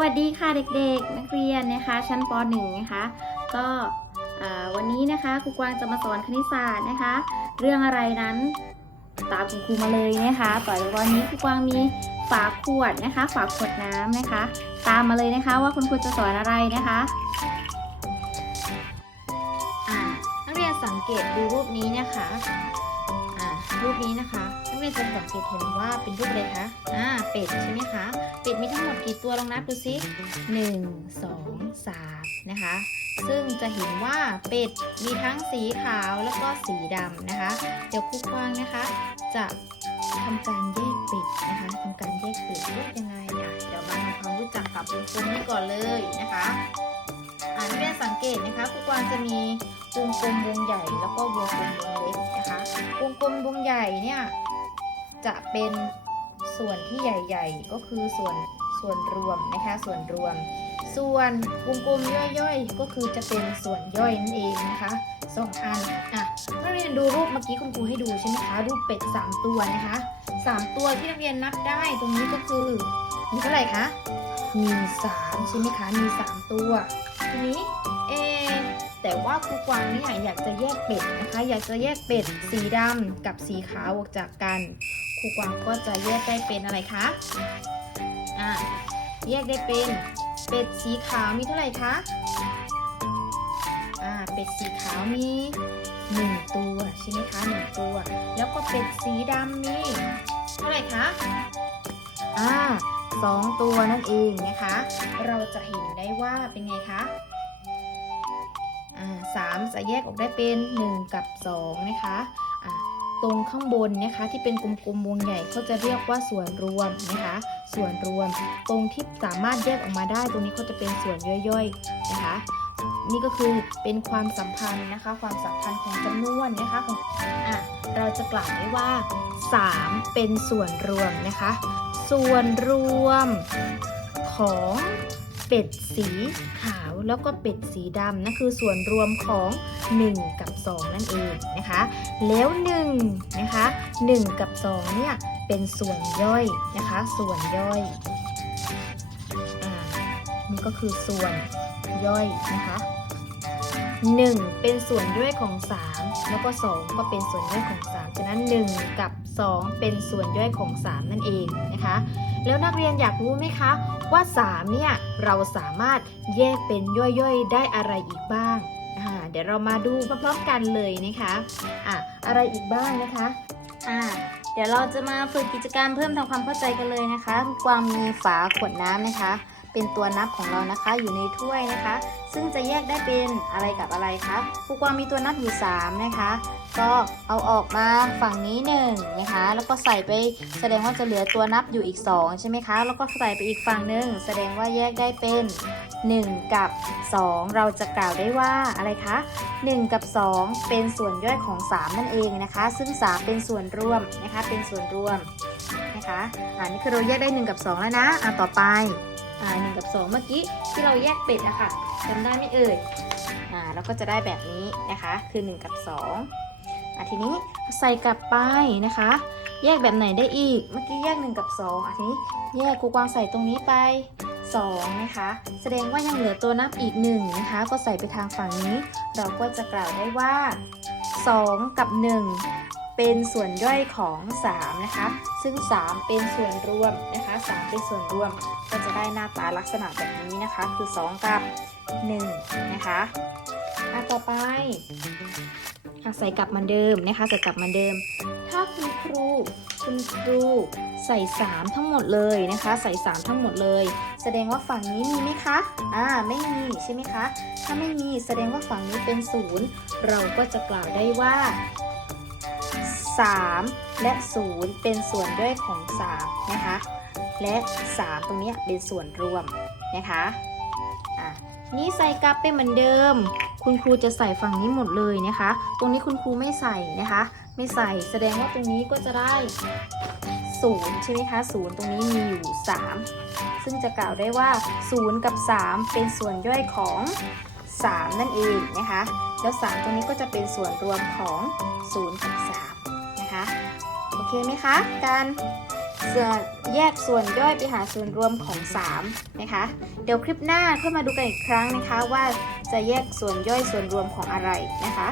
วัสดีค่ะเด็กๆ นักเรียนนะคะ ชั้นป .1 นะคะ ก็วันนี้นะคะครูกวางจะมาสอนคณิตศาสตร์นะคะ เรื่องอะไรนั้นตามคุณครูมาเลยนะคะต่อจากวันนี้ครูกวางมีฝาขวดนะคะ ฝาขวดน้ำนะคะ ตามมาเลยนะคะว่าคุณครูจะสอนอะไรนะคะนักเรียนสังเกตดูรูปนี้นะคะรูปนี้นะคะ นักเรียนจะสังเกตเห็นว่าเป็นรูปอะไรคะ อ่า เป็ดใช่ไหมคะ เป็ดมีทั้งหมดกี่ตัวลองนับดูซิหนึ่งสองสามนะคะ ซึ่งจะเห็นว่าเป็ดมีทั้งสีขาวแล้วก็สีดำนะคะ เดี๋ยวครูกวางนะคะ จะทำการแยกเป็ดนะคะทำการแยกเป็ดแยกยังไงอะเดี๋ยวมาทำความรู้จักกับวงกลมนี้ก่อนเลยนะคะอ่านักเรียนสังเกตนะคะครูกวางจะมีวงกลมวงใหญ่แล้วก็วงกลมวงเล็กนะคะ วงกลมวงใหญ่เนี่ย จะเป็นส่วนที่ใหญ่ๆ ก็คือส่วนส่วนรวมนะคะ ส่วนรวม ส่วนวงกลมย่อยๆ ก็คือจะเป็นส่วนย่อยนั่นเองนะคะสองอันอะนักเรียนดูรูปเมื่อกี้คุณครูให้ดูใช่ไหมคะรูปเป็ดสามตัวนะคะสามตัวที่นักเรียนนับได้ตรงนี้ก็คือมีเท่าไหร่คะมีสามใช่ไหมคะมีสามตัวทีนี้เอ แต่ว่าครูกวางเนี่ยอยากจะแยกเป็ดนะคะ อยากจะแยกเป็ดสีดำกับสีขาวออกจากกันครูกวางก็จะแยกได้เป็นอะไรคะอะแยกได้เป็นเป็ดสีขาวมีเท่าไหร่คะอ่าเป็ดสีขาวมีหนึ่งตัวใช่ไหมคะหนึ่งตัว แล้วก็เป็ดสีดำมีเท่าไหร่คะอ่าสองตัวนั่นเองนะคะ เราจะเห็นได้ว่าเป็นไงคะ สามจะแยกออกได้เป็นหนึ่งกับสองนะคะอ่าตรงข้างบนนะคะที่เป็นกลมๆวงใหญ่เขาจะเรียกว่าส่วนรวมนะคะ ส่วนรวมตรงที่สามารถแยกออกมาได้ตรงนี้เขาจะเป็นส่วนย่อยๆนะคะ นี่ก็คือเป็นความสัมพันธ์นะคะ ความสัมพันธ์ของจำนวนนะคะของอะเราจะกล่าวได้ว่า 3 เป็นส่วนรวมนะคะ ส่วนรวมของ เป็ดสีขาวแล้วก็เป็ดสีดำนั่นคือส่วนรวมของ 1 กับ 2 นั่นเองนะคะ แล้ว1นะคะ1 กับ 2 เนี่ยเป็นส่วนย่อยนะคะ ส่วนย่อยอ่านี่ก็คือส่วนย่อยนะคะ 1 เป็นส่วนย่อยของ 3 แล้วก็ 2 ก็เป็นส่วนย่อยของ 3 ฉะนั้น 1 กับ 2 เป็นส่วนย่อยของ 3 นั่นเองนะคะ แล้วนักเรียนอยากรู้ไหมคะว่า 3 เนี่ย เราสามารถแยกเป็นย่อยๆ ได้อะไรอีกบ้างอ่าเดี๋ยวเรามาดูพร้อมๆกันเลยนะคะอะอะไรอีกบ้างนะคะอ่าเดี๋ยวเราจะมาฝึกกิจกรรมเพิ่มทำความเข้าใจกันเลยนะคะกวางมีฝาขวดน้ำนะคะเป็นตัวนับของเรานะคะอยู่ในถ้วยนะคะ ซึ่งจะแยกได้เป็นอะไรกับอะไรคะครูกวางมีตัวนับอยู่ 3 นะคะ ก็เอาออกมาฝั่งนี้1นะคะแล้วก็ใส่ไปแสดงว่าจะเหลือตัวนับอยู่อีก 2 ใช่ไหมคะ แล้วก็ใส่ไปอีกฝั่งหนึ่งแสดงว่าแยกได้เป็น 1 กับ 2 เราจะกล่าวได้ว่าอะไรคะ1 กับ 2 เป็นส่วนย่อยของ 3 นั่นเองนะคะ ซึ่ง 3 เป็นส่วนรวมนะคะเป็นส่วนรวมนะคะอ่านี่คือเราแยกได้ 1 กับ 2 แล้วนะอ่าต่อไปอ่าหนึ่งกับสองเมื่อกี้ที่เราแยกเป็ดอะค่ะจำได้ไหมเอ่ยอ่าเราก็จะได้แบบนี้นะคะคือ 1 กับ 2 อะทีนี้ใส่กลับไปนะคะ แยกแบบไหนได้อีก เมื่อกี้แยก 1 กับ2อะทีนี้แยกครูกวางใส่ตรงนี้ไป 2 นะคะ แสดงว่ายังเหลือตัวนับอีก1นะคะ ก็ใส่ไปทางฝั่งนี้ เราก็จะกล่าวได้ว่า 2 กับ 1 เป็นส่วนย่อยของ 3 นะคะ ซึ่ง 3 เป็นส่วนรวมนะคะ 3 เป็นส่วนรวม ก็จะได้หน้าตาลักษณะแบบนี้นะคะ คือ 2 กับ 1 นะคะอะต่อไป อะใส่กลับเหมือนเดิมนะคะ ใส่กลับเหมือนเดิม ถ้าคุณครูคุณครูใส่ 3 ทั้งหมดเลยนะคะ ใส่ 3 ทั้งหมดเลย แสดงว่าฝั่งนี้มีไหมคะ อ่า ไม่มีใช่ไหมคะ ถ้าไม่มีแสดงว่าฝั่งนี้เป็นศูนย์เราก็จะกล่าวได้ว่า 3 และ 0 เป็นส่วนย่อยของ 3 นะคะ และ 3 ตรงนี้เป็นส่วนรวมนะคะ อะ นี่ใส่กลับไปเหมือนเดิม คุณครูจะใส่ฝั่งนี้หมดเลยนะคะ ตรงนี้คุณครูไม่ใส่นะคะ ไม่ใส่แสดงว่าตรงนี้ก็จะได้0ใช่ไหมคะ0ตรงนี้มีอยู่ 3 ซึ่งจะกล่าวได้ว่า0กับ 3 เป็นส่วนย่อยของ 3 นั่นเองนะคะ แล้ว 3 ตรงนี้ก็จะเป็นส่วนรวมของ0กับ3นะคะ โอเคไหมคะ การ แยกส่วนย่อยไปหาส่วนรวมของ3นะคะ เดี๋ยวคลิปหน้าเพื่อมาดูกันอีกครั้งนะคะ ว่าจะแยกส่วนย่อยส่วนรวมของอะไรนะคะ